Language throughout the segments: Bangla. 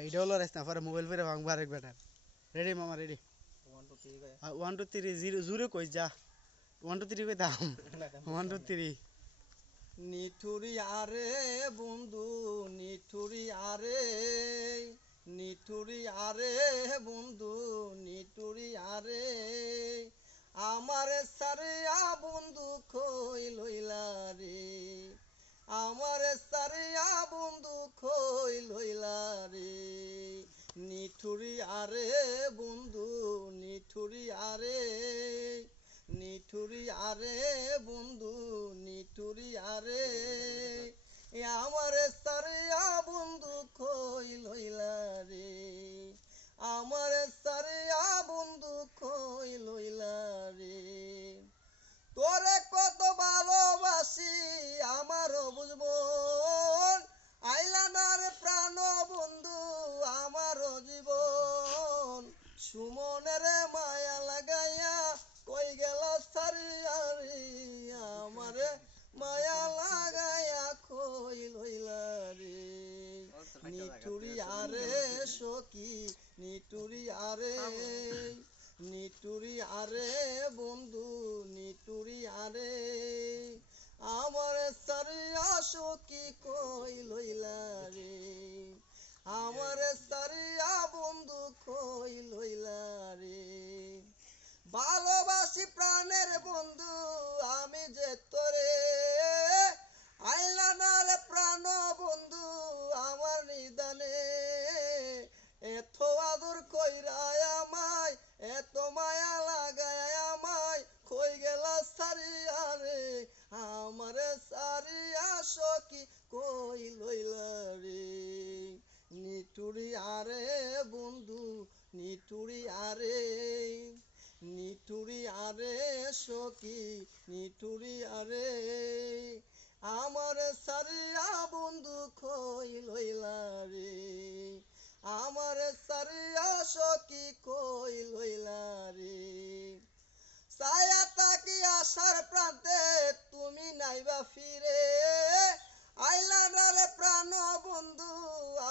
আইডিয়া হলো রাস্তা পরে মোবাইল ফেরে ভাঙবো আরেক বেটার রেডি মামা রেডি 1 2 3 0 জুরে কই যা 1 2 3 কই দাম 1 2 3 নিঠুরি আরে বন্ধু নিঠুরি আরে নিঠুরি আরে বন্ধু নিঠুরি আরে আমারে সারিয়া বন্ধু কই লইলা রে আমারে সারিয়া বন্ধু কই লইলা রে নিঠুরি আরে বন্ধু নিঠুরি আরে নিঠুরি আরে বন্ধু নিঠুরি আরে আমারে সারিয়া বন্ধু কই লইলা রে আমারে সারিয়া বন্ধু কই লইলা রে তোরে কত ভালোবাসি আমার বুঝবো আইলা না রে প্রাণ বন্ধু আমার জীবন সুমনের মায়া লাগাইয়া কই গেল সারিয়া রে আমারে মায়া লাগাইয়া কই লইলা রে নিঠুরি আরে সখী নিঠুরি আরে নিঠুরি আরে বন্ধু নিঠুরি আরে আমার সারিয়া সখী কই লইলা রে আমার সারিয়া বন্ধু কই লইলা রে ভালোবাসি প্রাণের বন্ধু আমি যে তোরে আইলা না রে প্রাণ বন্ধু আমার নিদানে এত আদর কইরা আমায় এত মায়া লাগায় আমায় কই গেলা সারিয়া রে আমার সারিয়া সখী কই লইলা রে নিঠুরি আরে বন্ধু নিঠুরি আরে নিঠুরি আরে সখী নিঠুরি আরে আমার সারিয়া বন্ধু কই লইলা রে আমার সারিয়া সখী কই লইলা রে ছায়া তাকি আসার প্রান্তে তুমি নাইবা ফিরে আইলা না রে প্রাণ বন্ধু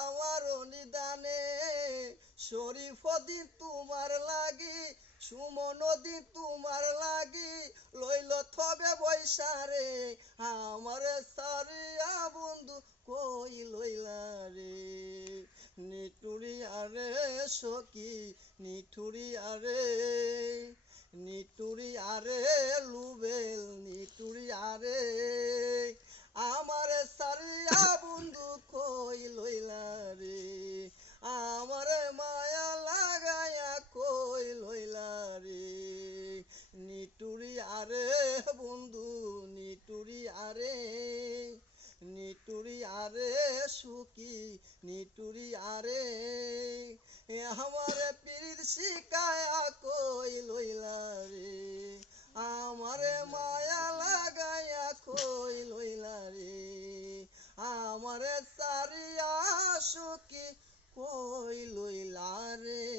আমার নিদানে শরীফ দিন তোমার লাগি সুমন দিন তোমার লাগি লইল থবে বৈশারে আমার সারিয়া বন্ধু কই লইলা রে নিঠুরি আরে সখী নিঠুরি আরে নিঠুরি আরে লুবেল নিঠুরি আরে আমার সারিয়া বন্ধু কই লইলা রে আমার মায়া লাগায়া কই লইলা রে নিঠুরি আরে বন্ধু নিঠুরি আরে নিঠুরি আরে সুখী নিঠুরি আরে আমার পীর শিকায়া কই লইলা রে আমার মায়া লাগায়া কই লইলা রে আমার সারিয়া সুখী কই লইলা রে।